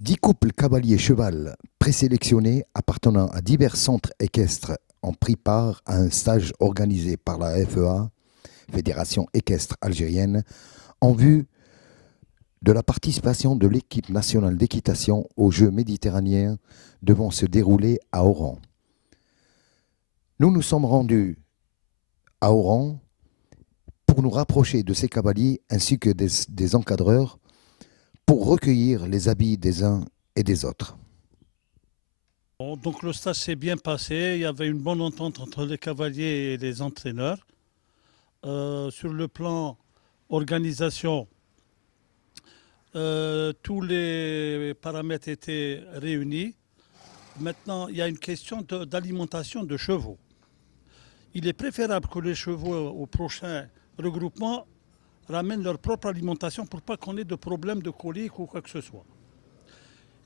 10 couples cavalier-cheval présélectionnés appartenant à divers centres équestres ont pris part à un stage organisé par la FEA, Fédération équestre algérienne, en vue de la participation de l'équipe nationale d'équitation aux Jeux méditerranéens devant se dérouler à Oran. Nous nous sommes rendus à Oran pour nous rapprocher de ces cavaliers ainsi que des encadreurs pour recueillir les avis des uns et des autres. Bon, donc le stage s'est bien passé, il y avait une bonne entente entre les cavaliers et les entraîneurs. Sur le plan organisation, tous les paramètres étaient réunis. Maintenant, il y a une question d'alimentation de chevaux. Il est préférable que les chevaux au prochain regroupement ramènent leur propre alimentation pour pas qu'on ait de problème de colique ou quoi que ce soit.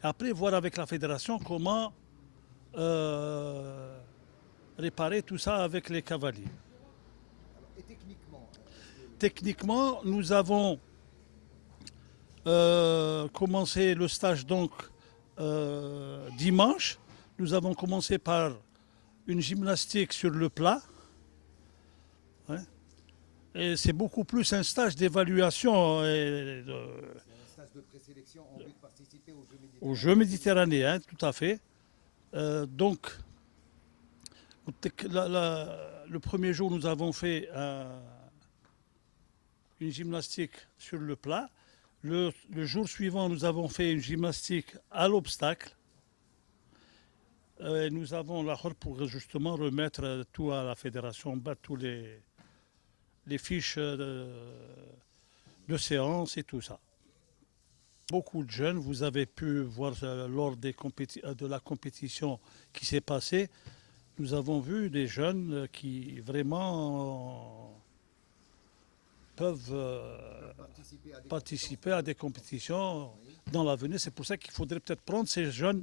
Après, voir avec la fédération comment réparer tout ça avec les cavaliers. Et Techniquement, nous avons commencé le stage donc dimanche. Nous avons commencé par une gymnastique sur le plat. Ouais. Et c'est beaucoup plus un stage d'évaluation un stage de présélection en vue de participer aux Jeux méditerranéens, tout à fait. Donc, le premier jour, nous avons fait une gymnastique sur le plat. Le jour suivant, nous avons fait une gymnastique à l'obstacle. Nous avons l'accord pour justement remettre tout à la fédération, tous les fiches de séance et tout ça. Beaucoup de jeunes, vous avez pu voir lors de la compétition qui s'est passée, nous avons vu des jeunes qui vraiment peuvent participer à des compétitions dans l'avenir. C'est pour ça qu'il faudrait peut-être prendre ces jeunes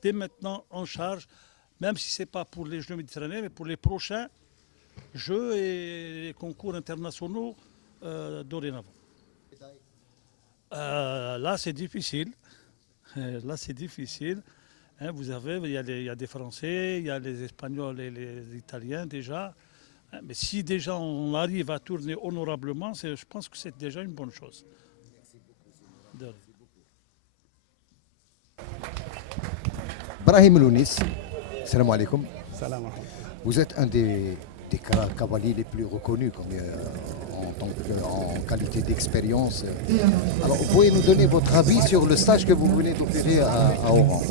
dès maintenant en charge, même si ce n'est pas pour les Jeux méditerranéens, mais pour les prochains Jeux et concours internationaux dorénavant. Là, c'est difficile. Là, c'est difficile. Hein, vous avez, il y a des Français, il y a les Espagnols et les Italiens déjà. Hein, mais si déjà on arrive à tourner honorablement, je pense que c'est déjà une bonne chose. Merci beaucoup. Brahim Lounis, salam alaikum. Salam. Vous êtes un des cavaliers les plus reconnus en qualité d'expérience. Alors, vous pouvez nous donner votre avis sur le stage que vous venez d'opérer à Oran.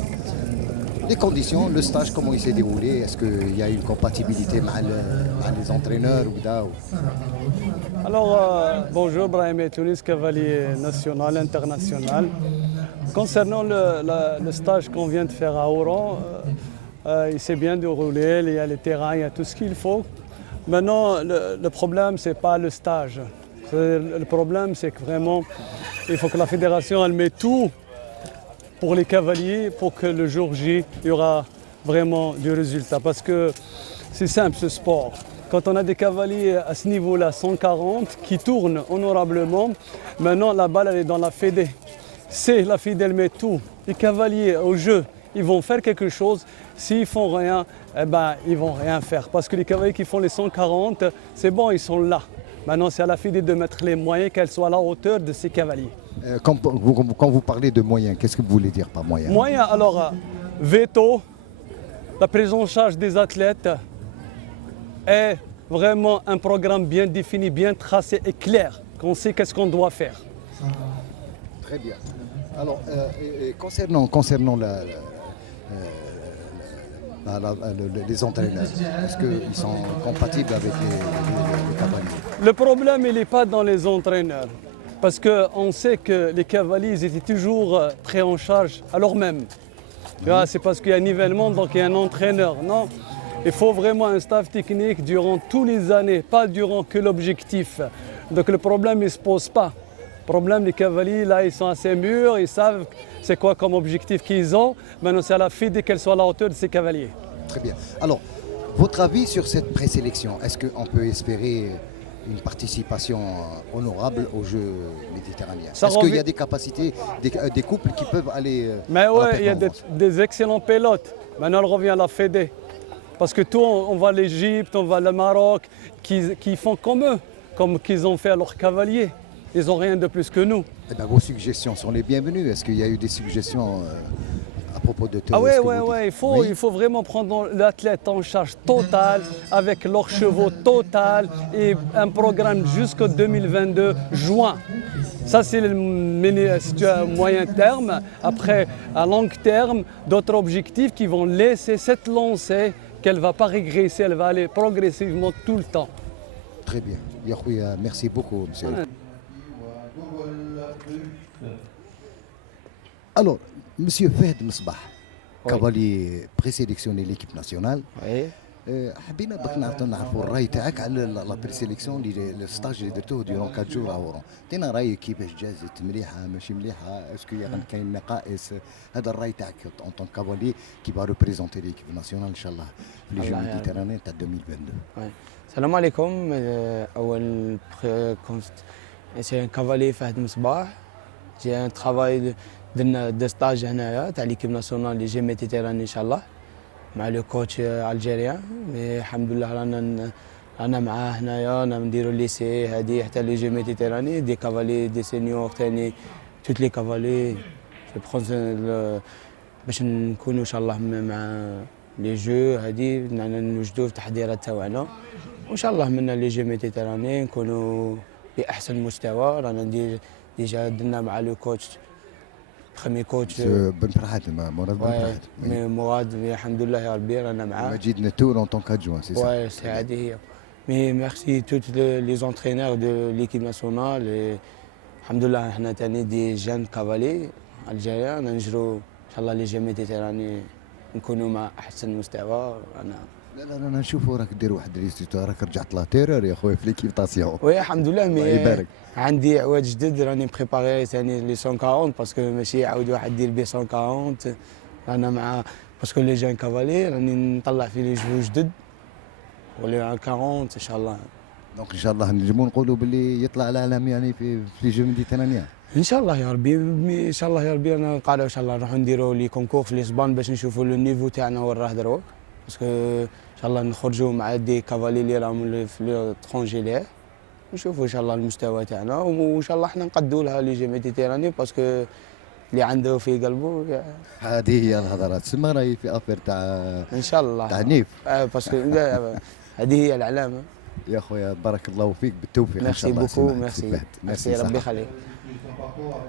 Les conditions, le stage, comment il s'est déroulé? Est-ce qu'il y a une compatibilité avec les entraîneurs Alors, bonjour, Brahim Tounis, cavalier national, international. Concernant le stage qu'on vient de faire à Oran, il s'est bien déroulé, il y a les terrains, il y a tout ce qu'il faut. Maintenant, le problème, ce n'est pas le stage. Le problème, c'est que vraiment, il faut que la fédération elle met tout pour les cavaliers pour que le jour J, il y aura vraiment du résultat. Parce que c'est simple ce sport. Quand on a des cavaliers à ce niveau-là, 140, qui tournent honorablement, maintenant la balle elle est dans la fédé. C'est la fédé, elle met tout. Les cavaliers au jeu, ils vont faire quelque chose. S'ils font rien, eh ben, ils vont rien faire. Parce que les cavaliers qui font les 140, c'est bon, ils sont là. Maintenant, c'est à la fédé de mettre les moyens qu'elle soit à la hauteur de ces cavaliers. Quand vous parlez de moyens, qu'est-ce que vous voulez dire par moyens? Moyens, alors, veto, la prise en charge des athlètes est vraiment un programme bien défini, bien tracé et clair, qu'on sait qu'est-ce qu'on doit faire. Très bien. Alors, concernant les entraîneurs, est-ce qu'ils sont compatibles avec les cavaliers? Le problème, il n'est pas dans les entraîneurs. Parce qu'on sait que les cavaliers ils étaient toujours pris en charge à leur-même. C'est parce qu'il y a un nivellement, donc il y a un entraîneur. Non, il faut vraiment un staff technique durant toutes les années, pas durant que l'objectif. Donc le problème, il ne se pose pas. Le problème, les cavaliers, là, ils sont assez mûrs, ils savent c'est quoi comme objectif qu'ils ont. Maintenant, c'est à la fédé qu'elle soit à la hauteur de ces cavaliers. Très bien. Alors, votre avis sur cette présélection, est-ce qu'on peut espérer une participation honorable aux Jeux méditerranéens. Ça Est-ce qu'il y revient- a des capacités, des couples qui peuvent aller Mais à la ouais, il y a performance? des excellents pilotes. Maintenant, on revient à la Fédé. Parce que tout, on va à l'Égypte, on va au Maroc, qui font comme eux, comme qu'ils ont fait à leurs cavaliers. Ils n'ont rien de plus que nous. Eh ben, vos suggestions sont les bienvenues. Est-ce qu'il y a eu des suggestions à propos de Ah ouais, ce que ouais, vous ouais, dites? il faut vraiment prendre l'athlète en charge totale, avec leurs chevaux total et un programme jusqu'en 2022, juin. Ça, c'est si tu as un moyen terme. Après, à long terme, d'autres objectifs qui vont laisser cette lancée, qu'elle ne va pas régresser, elle va aller progressivement tout le temps. Très bien. Yahouya, merci beaucoup, monsieur. Alors, monsieur Fahd Msbah, cavalier présélectionné l'équipe nationale. Oui. حبينا بك نعرفوا الراي تاعك على لا بريسيليكسيون لي ستاج اللي درتوه ديرون 4 جور اورون. عطينا رايك كيفاش جازت مليحه ماشي مليحه اسكو كاين نقائص هذا الراي تاعك اون طون كافالي كي با ريبريزونتي ليكيب ناسيونال ان شاء الله في لي جو الله يعين. ميديتيراني تاع 2022. Ouais. Salam alaikum. C'est un cavalier Fahd Msbah. J'ai un travail de stage هنايا تاع l'équipe nationale les Jeux méditerranéens Inch'Allah مع لو كوتش الجيريان. الحمد لله رانا معاه هنايا رانا نديرو ليسي هذه حتى لي جو ميديتيراني دي كافالي دي سينيور ثاني توت لي كافالي جو بخون باش نكونوا ان شاء الله مع لي جو هذه نوجدوا في التحضيرات تاعنا وان شاء الله منا لي جو ميديتيراني نكونوا باحسن مستوى. رانا ديجا درنا مع لو كوتش بخمي كوتش بن فرحات مراد بن فرحات. مراد الحمد لله يا ربي رانا معاه. مجيد نتور اون طون كادجوان سي سا. Ouais, c'est هذه هي. Mais merci tous les entraîneurs de l'équipe nationale. Et, alhamdoulilah, احنا تاني دي جان كافالي الجيريان نجرو ان شاء الله لي جي ميديتيراني نكونوا مع احسن مستوى. انا لا نشوفوا راك دير واحد ريستيتو راك رجعت لا تيرور يا خويا في ليكيبتاسيون. وي الحمد لله. الله مي يبارك. عندي عواد جدد راني بريباري ثاني لي 140 باسكو ماشي يعاود واحد يدير بي 140. انا مع باسكو لي جان كافالي راني نطلع في لي جو جدد ولي 40 ان شاء الله. دونك ان شاء الله نجمو نقولوا باللي يطلع العالم يعني في لي جو ميديتيرانيان. ان شاء الله يا ربي. ان شاء الله يا ربي انا قاعد ان شاء الله نروحوا نديروا لي كونكور في لشبان باش نشوفوا لو نيفو تاعنا وين راه دروك باسكو ان شاء الله نخرجوا مع دي كافالي اللي راهم في لترونجي ليه نشوفوا ان شاء الله المستوى تاعنا وان شاء الله احنا نقدوا لها لي جي ميديتيراني باسكو اللي عنده في قلبه هذه هي الهضرات تسمى راهي في افير تاع ان شاء الله تاع نيف. باسكو هذه هي العلامه. يا خويا بارك الله فيك بالتوفيق ان شاء ميرسي الله. بوكو. ميرسي ربي يخليك.